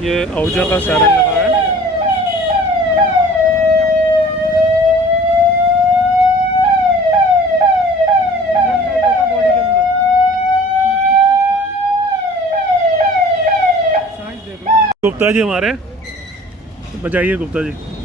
ये आहूजा का सायरन लगा है। गुप्ता जी हमारे, बजाइए गुप्ता जी।